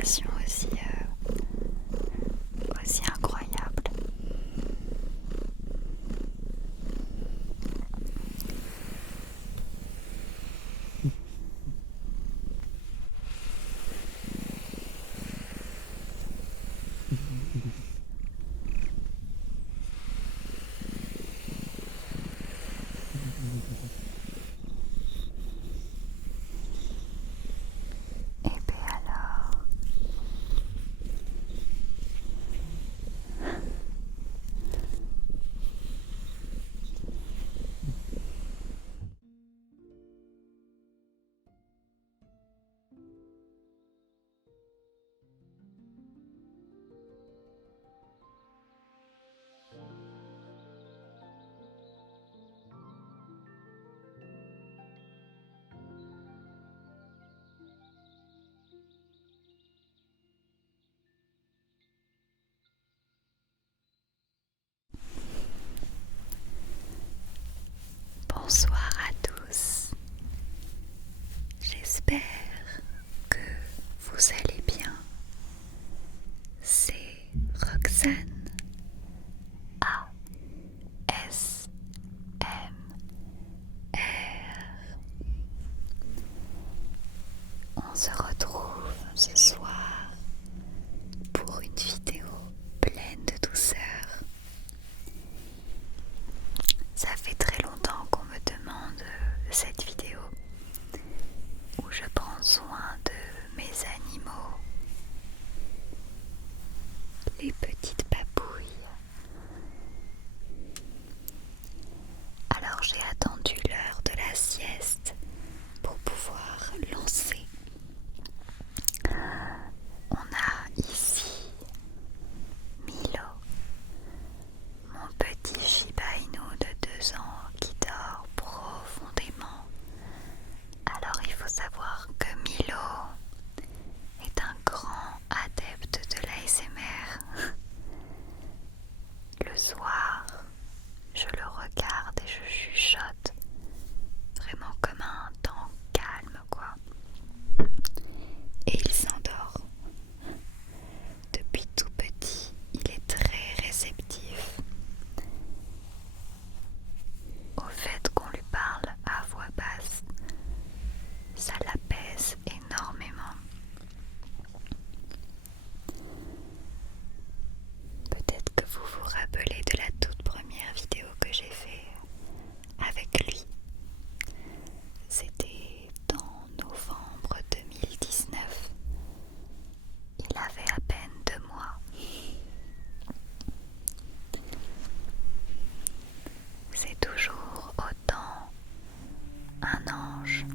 inspiration aussi incroyable. Et bien alors, bonsoir à tous. J'espère que vous allez bien. C'est Roxane ASMR. On se retrouve ce soir pour une vidéo pleine de douceur. Ça fait très longtemps qu'on me demande cette vidéo où je prends soin de mes animaux, les petites papouilles. Alors j'ai attendu l'heure de la sieste pour pouvoir lancer. On a ici Milo, mon petit Shiba Inu de 2 ans qui dort profondément. Alors il faut savoir que Milo est un grand adepte de l'ASMR. Le soir, je le regarde et je chuchote, vraiment comme un temps calme quoi. Et il s'endort. Depuis tout petit, il est très réceptif au fait qu'on lui parle à voix basse. Ça l'apaise énormément. Peut-être que vous vous rappelez de la toute première vidéo que j'ai faite avec lui. C'était en novembre 2019. Il avait à peine 2 mois. C'est toujours autant un ange.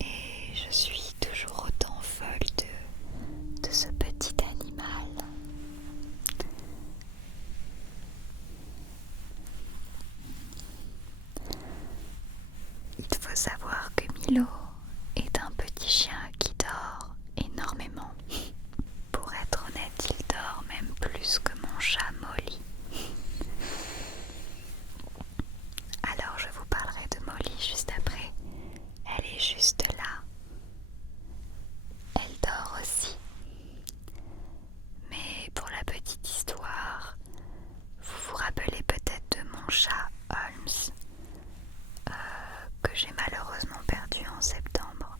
Et je suis toujours autant folle de ce petit animal. Il faut savoir que Milo est un petit chien qui dort énormément. Pour être honnête, il dort même plus que mon chat Molly. Alors je vous parlerai de Molly juste après. Elle est juste là. Elle dort aussi. Mais pour la petite histoire, vous vous rappelez peut-être de mon chat Holmes, que j'ai malheureusement perdu en septembre.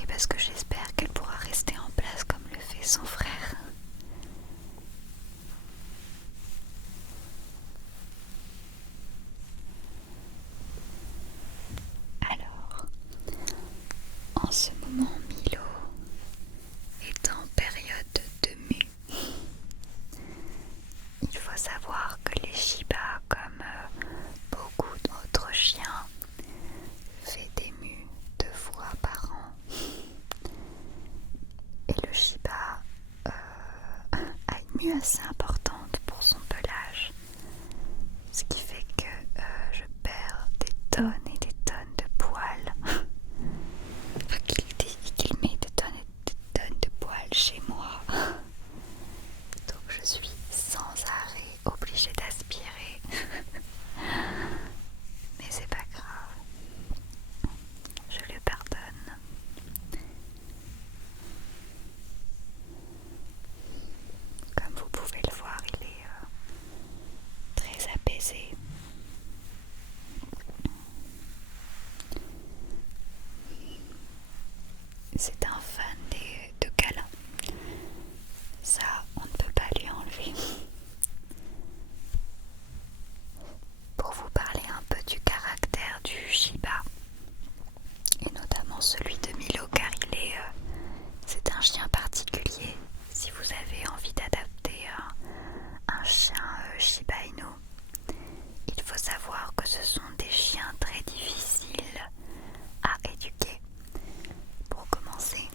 et parce que j'espère qu'elle pourra rester en place comme le fait son frère. Alors, en ce moment, Milo est en période de mue. Il faut savoir que les Shiba, comme beaucoup d'autres chiens, fait des mues 2 fois par an. Et le Shiba a une mue assez importante pour son pelage, ce qui fait que je perds des tonnes et des tonnes de poils. Enfin, qu'il met des tonnes et des tonnes de poils chez moi. Donc je suis sans arrêt obligée d'aspirer. Mais c'est pas grave, je lui pardonne. Comme vous pouvez le voir, il est très apaisé. C'est un fan de câlins. Ça, on ne peut pas lui enlever. Pour vous parler un peu du caractère du Shiba, et notamment celui de Milo, car c'est un chien particulier. Si vous avez envie d'adapter un chien Shiba Inu, il faut savoir que ce sont des chiens très difficiles à éduquer. Pour commencer,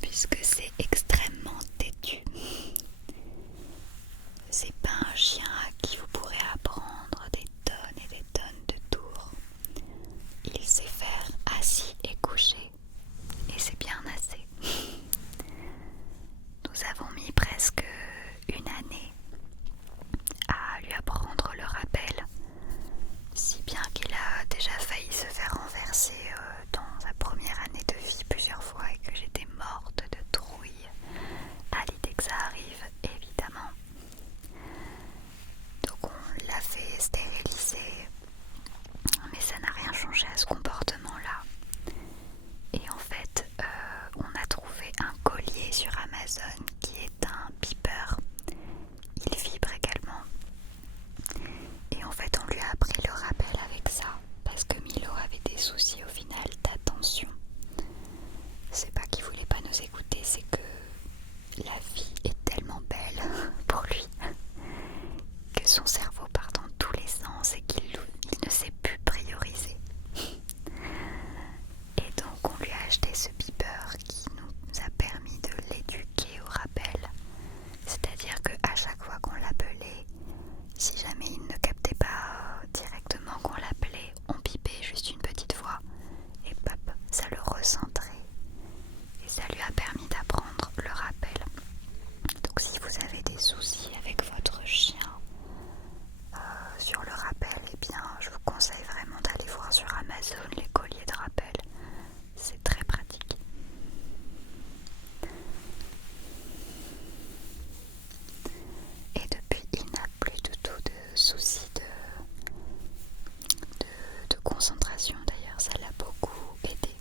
puisque c'est extrêmement têtu. C'est pas un chien à qui vous pourrez apprendre des tonnes et des tonnes de tours. Il sait faire assis et couché, et c'est bien assez. Nous avons mis presque une année à lui apprendre le rappel, si bien qu'il a déjà failli se faire renverser dans sa première année de vie plusieurs fois et que j'étais morte de trouille à l'idée que ça arrive, évidemment. Donc on l'a fait stériliser, mais ça n'a rien changé à ce comportement-là. Et en fait, on a trouvé un collier sur Amazon qui est un beeper. Il vibre également. Et en fait, on lui a appris le rappel avec ça, parce que Milo avait des soucis au final d'attention. C'est pas qu'il voulait pas nous écouter, c'est que la vie est tellement belle pour lui que son cerveau part dans tous les sens et qu'il ne sait plus prioriser. Et donc on lui a acheté ce beeper qui nous a permis de l'éduquer au rappel. C'est-à-dire qu'à chaque fois qu'on l'appelait, si jamais il ne captait pas directement qu'on l'appelait, on bipait juste une petite fois et pop, ça le recentrait. Et ça lui a permis d'apprendre le rappel. Donc si vous avez des soucis avec votre chien sur le rappel, eh bien je vous conseille vraiment d'aller voir sur Amazon les colliers de rappel. C'est très pratique. Et depuis, il n'a plus du tout de soucis de concentration. D'ailleurs, ça l'a beaucoup aidé.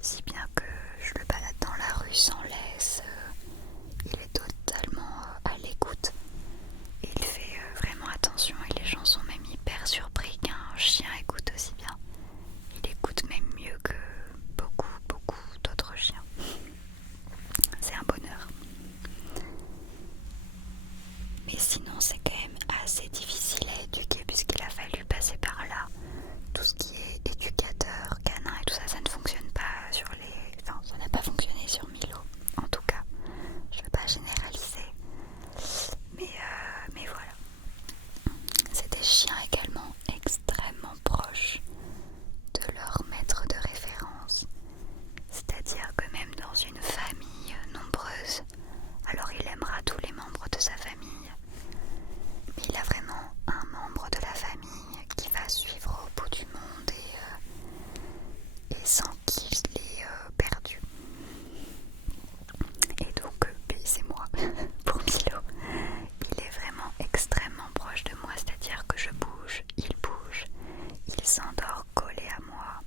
Si bien que je le balade dans la rue sans laisse, il est totalement à l'écoute. Il fait vraiment attention et les gens sont même hyper surpris qu'un chien écoute aussi bien. Il écoute même mieux que beaucoup d'autres chiens. C'est un bonheur. Mais sinon c'est quand même assez difficile à éduquer puisqu'il a fallu passer par là. Tout ce qui est éducateur, canin et tout ça, ça ne fonctionne pas sur les... Enfin, ça n'a pas fonctionné sur Milo, en tout cas. Je ne vais pas généraliser. Mais voilà. C'est des chiens également extrêmement proches de leur maître de référence. C'est-à-dire que même dans une famille nombreuse, alors il aimera tous les membres de sa famille, mais il a vraiment un membre de la famille qui va suivre au bout du monde et sans qui il est perdu. Et donc, c'est moi, pour Milo. Il est vraiment extrêmement proche de moi, c'est-à-dire que je bouge, il s'endort collé à moi.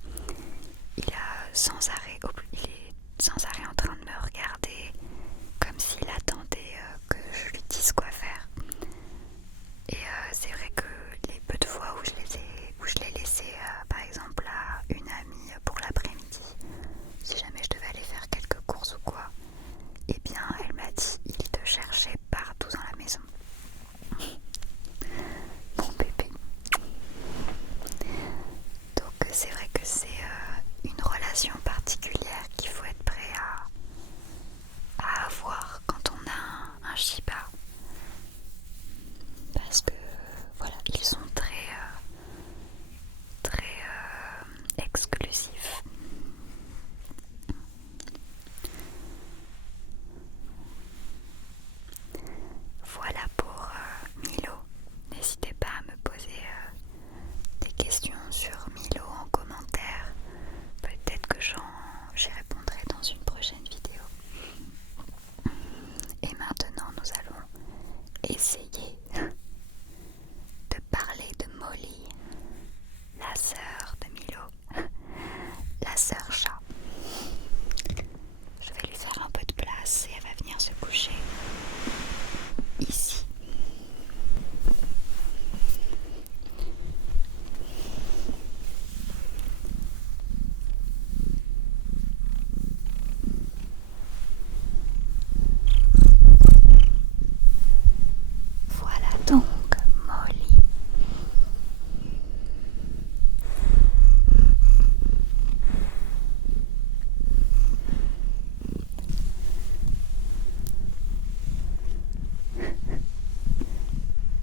Il a sans arrêt, il est sans arrêt en train de me regarder comme s'il attendait que je lui dise quoi faire. Et c'est vrai que les peu de fois où je l'ai laissé par exemple à une amie pour l'après-midi, si jamais je devais aller faire quelques courses ou quoi, eh bien elle m'a dit il te cherchait partout dans la maison. Mon bébé. Donc c'est vrai que c'est une relation particulière qu'il faut être prêt à avoir quand on a un Shiba. Parce que voilà, ils sont très exclusifs. Voilà pour Milo. N'hésitez pas à me poser des questions sur Milo en commentaire. Peut-être que j'y répondrai dans une prochaine vidéo. Et maintenant, nous allons essayer de parler de Molly, la sœur de Milo, la sœur chat. Je vais lui faire un peu de place et elle va venir se coucher ici. Voilà donc Molly.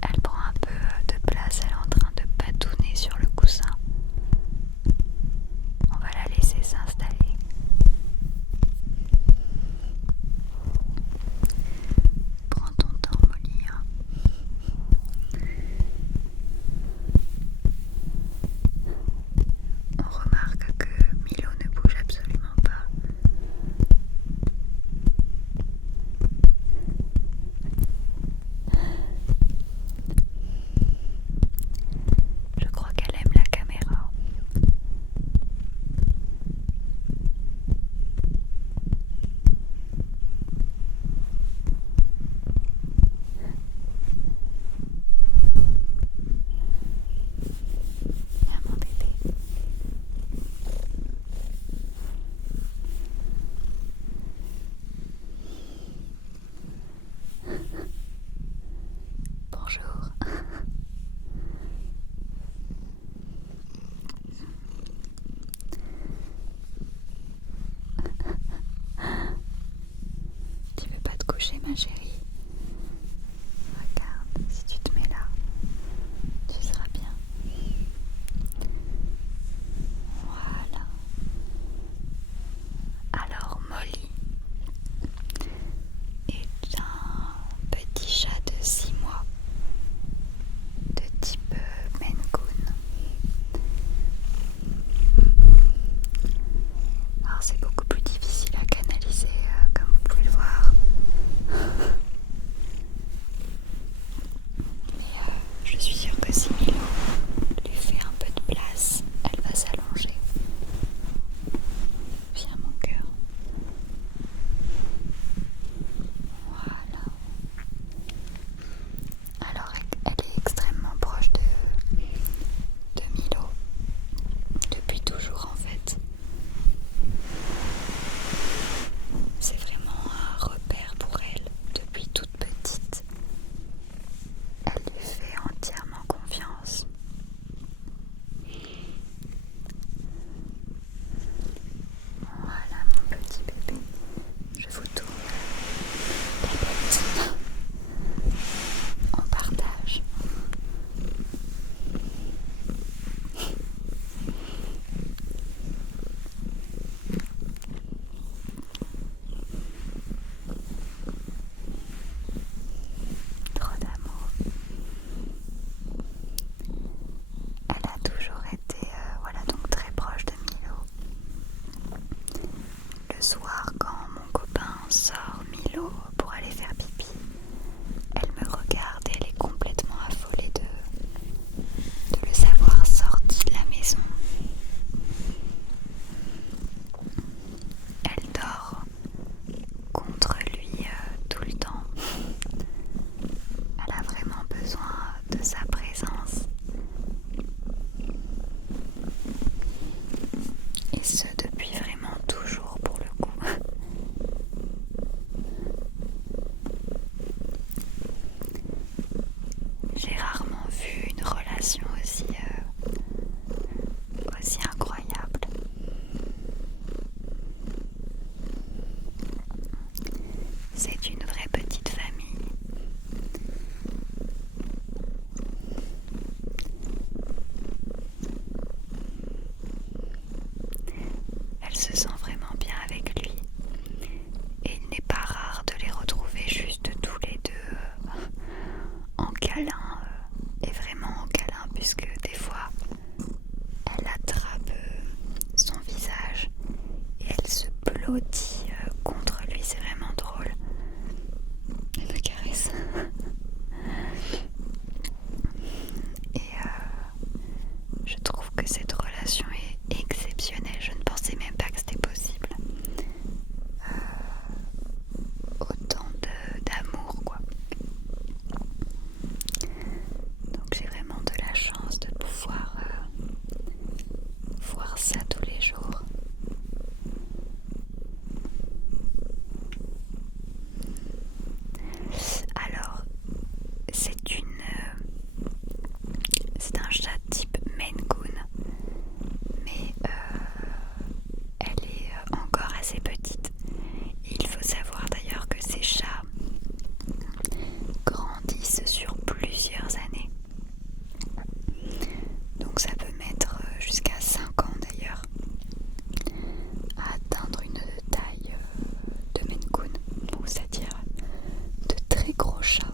Elle prend un peu de place, elle est en train de patouner sur le coussin. On va la laisser s'installer. Prends ton temps, Molly. On remarque que Milo ne bouge absolument pas. Je crois qu'elle aime la caméra. Ah, mon bébé. Bonjour. Tu veux pas te coucher, ma chérie? Regarde, si tu te mets là, tu seras bien. Voilà. Alors Molly est un petit chat de 6 mois de type Maine Coon. Alors c'est beaucoup plus difficile à canaliser comme vous pouvez le voir. Mais je suis sûre que si Milo lui fait un peu de place, elle va s'allonger. Viens mon cœur. Voilà. Alors elle est extrêmement proche de Milo. Depuis toujours en fait. C'est vraiment un repère pour elle depuis toute petite. Elle lui fait entièrement confiance. Voilà mon petit bébé. Je vous tourne la tête. On partage. Trop d'amour. Elle a toujours été voilà, donc très proche de Milo. Le soir, quand mon copain sort Milo pour aller faire pipi, elle me regarde et elle est complètement affolée de le savoir sorti de la maison. c'est une vraie petite famille. Elle se sent vraiment bien avec lui. Et il n'est pas rare de les retrouver juste tous les deux en câlin, et vraiment en câlin, puisque des fois elle attrape son visage et elle se blottit contre lui, c'est vraiment drôle. Elle me caresse. Et je trouve que cette relation est exceptionnelle. Je ne pensais même pas que c'était possible. Autant d'amour, quoi. Donc j'ai vraiment de la chance de pouvoir voir ça tous les jours. Alors, c'est un chat type Maine Coon, mais elle est encore assez petite. Et il faut savoir d'ailleurs que ces chats grandissent sur plusieurs années. Donc ça peut mettre jusqu'à 5 ans d'ailleurs à atteindre une taille de Maine Coon, c'est-à-dire de très gros chats.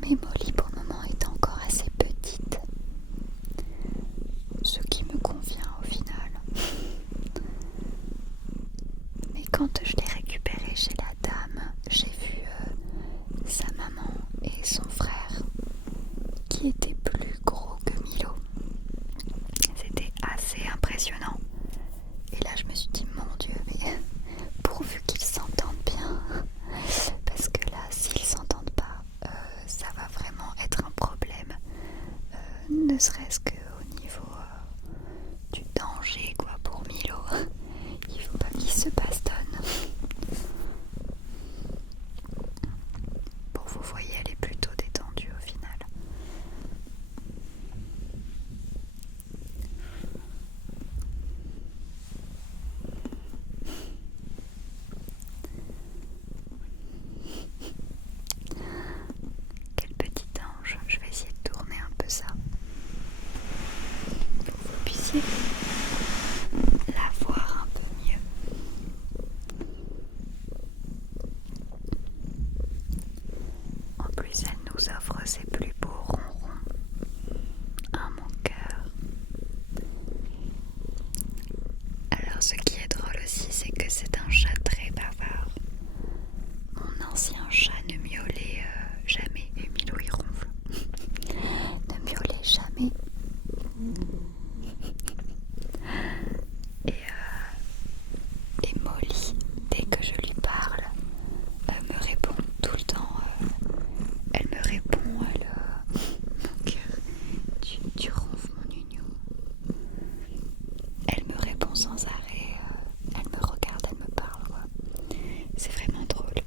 Mais Molly pour le moment est encore assez petite, ce qui me convient au final. Mais quand je l'ai récupérée chez la dame, j'ai vu sa maman et son frère qui étaient plus gros que Milo. C'était assez impressionnant. Et là je me suis dit, mon Dieu, mais pourvu qu'ils s'entendent bien, parce que là s'ils s'entendent pas, ça va vraiment être un problème, ne serait-ce qu'au niveau du danger, quoi, pour Milo. Il faut pas qu'il se bastonne. Bon, vous voyez, elle est plutôt détendue au final. Quel petit ange. Je vais essayer de tourner un peu ça pour que vous puissiez la voir un peu mieux. En plus, elle nous offre ses plus beaux ronrons. Ah, mon cœur. Alors, ce qui est drôle aussi, c'est que c'est un chat très bavard. Mon ancien chat ne miaulait jamais. Et Milo, il ronfle. Ne miaulait jamais. Et Molly, dès que je lui parle, elle me répond tout le temps. Elle me répond, mon cœur, tu ronfles, mon nounou. Elle me répond sans arrêt. Elle me regarde, elle me parle, quoi. C'est vraiment drôle.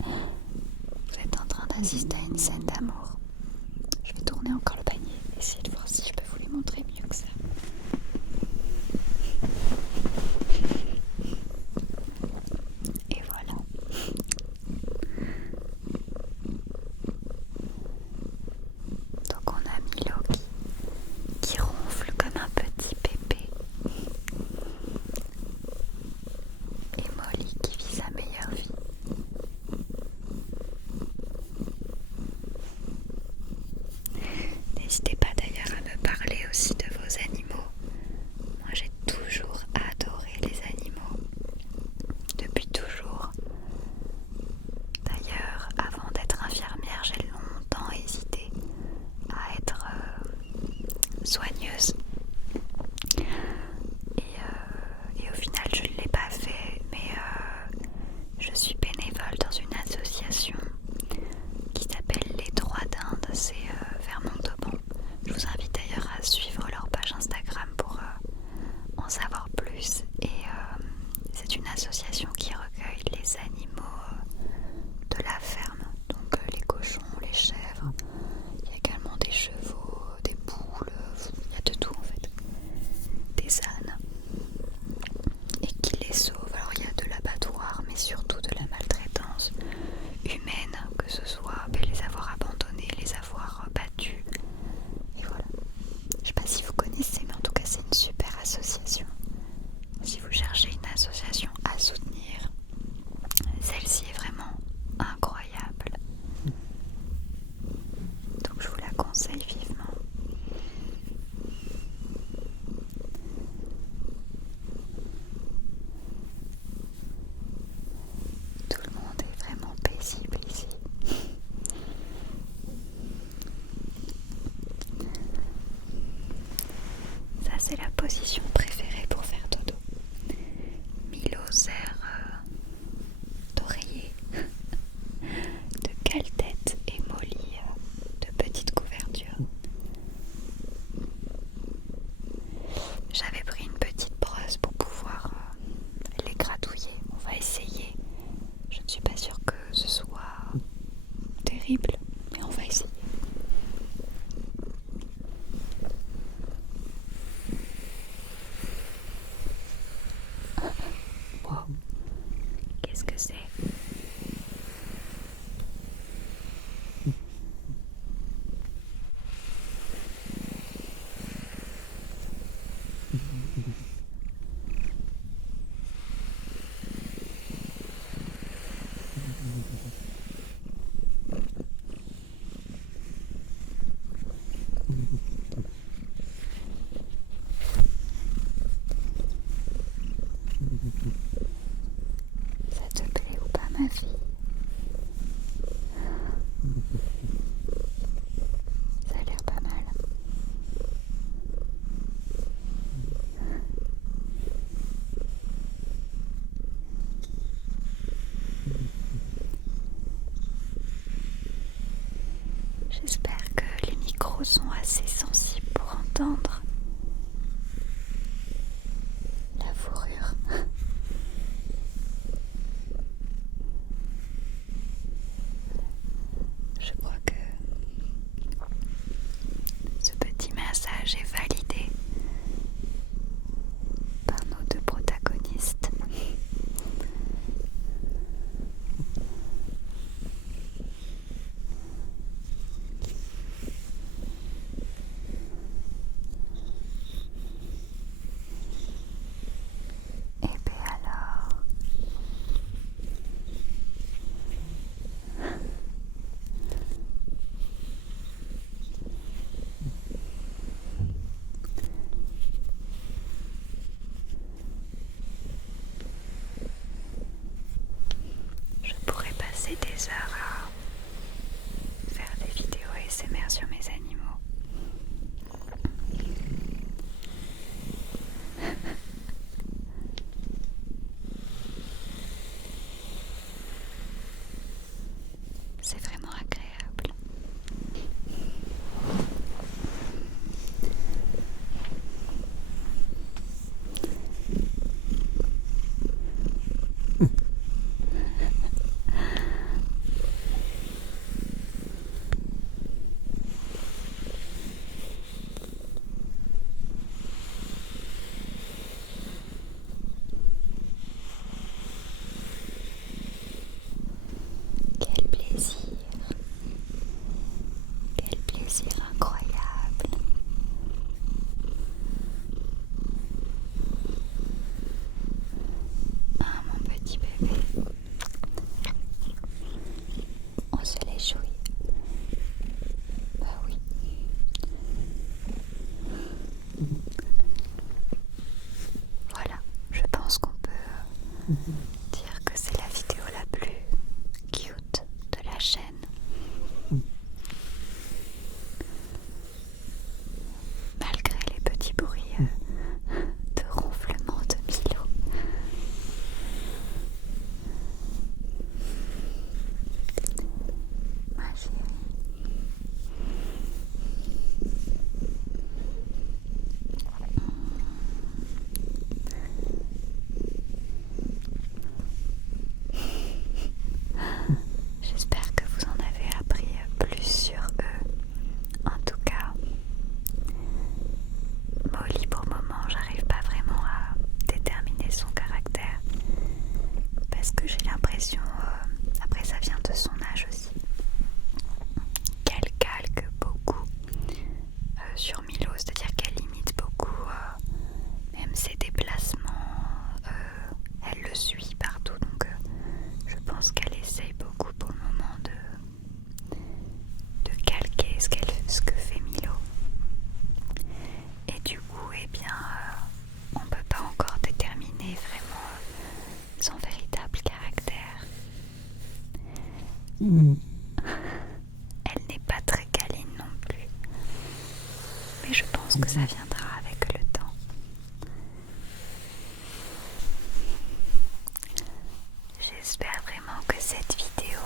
Vous êtes en train d'assister à une scène d'amour. Je vais tourner encore le panier, essayer de voir si je peux vous les montrer mieux que ça. Et voilà. Donc on a Milo qui ronfle comme un petit bébé. Et Molly qui vit sa meilleure vie. N'hésitez pas d'ailleurs à me parler aussi de vos animaux. la conseille vivement. Tout le monde est vraiment paisible ici. Ça, c'est la position préférée pour faire dodo. Milo sert d'oreiller, de cale-tête et Molly de petite couverture. J'avais pris une petite brosse pour pouvoir les gratouiller. On va essayer. Je ne suis pas sûre que ce soit terrible, mais on va essayer. Wow. Qu'est-ce que c'est? Ça te plaît ou pas, ma fille? Ça a l'air pas mal. J'espère que les micros sont assez sensibles pour entendre la fourrure. Je crois que ce petit massage est validé par nos deux protagonistes. Et bien alors, je pourrais passer des heures à faire des vidéos ASMR sur mes animaux. C'est vraiment agréable. Quel plaisir! Quel plaisir incroyable! Ah, mon petit bébé, on se les jouit. Bah oui. Voilà, je pense qu'on peut dire que c'est la vidéo la plus cute de la chaîne. Malgré les petits bruits de ronflement de Milo. Ma chérie. J'espère que vous en avez appris plus sur eux. En tout cas, Molly, pour le moment, j'arrive pas vraiment à déterminer son caractère parce que j'ai l'impression, après ça vient de son âge aussi, qu'elle calque beaucoup sur Milo, c'est-à-dire qu'elle imite beaucoup même ses déplacements, elle le suit partout, donc je pense qu'elle essaye beaucoup pour le moment de calquer ce que pense que ça viendra avec le temps. J'espère vraiment que cette vidéo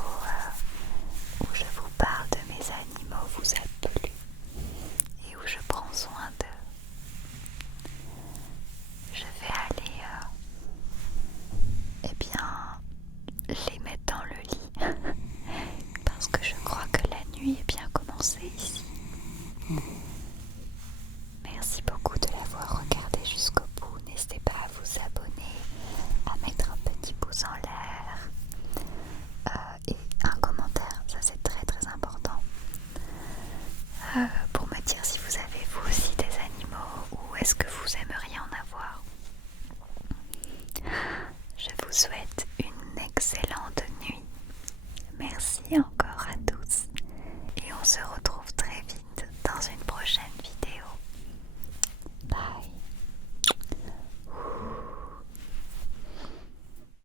où je vous parle de mes animaux vous a plu et où je prends soin d'eux. Je vais aller les mettre dans le lit parce que je crois que la nuit est bien commencée ici. Merci beaucoup de l'avoir regardé jusqu'au bout. N'hésitez pas à vous abonner, à mettre un petit pouce en l'air et un commentaire, ça c'est très très important, pour me dire si vous avez vous aussi des animaux ou est-ce que vous aimeriez en avoir. Je vous souhaite une excellente nuit. Merci encore.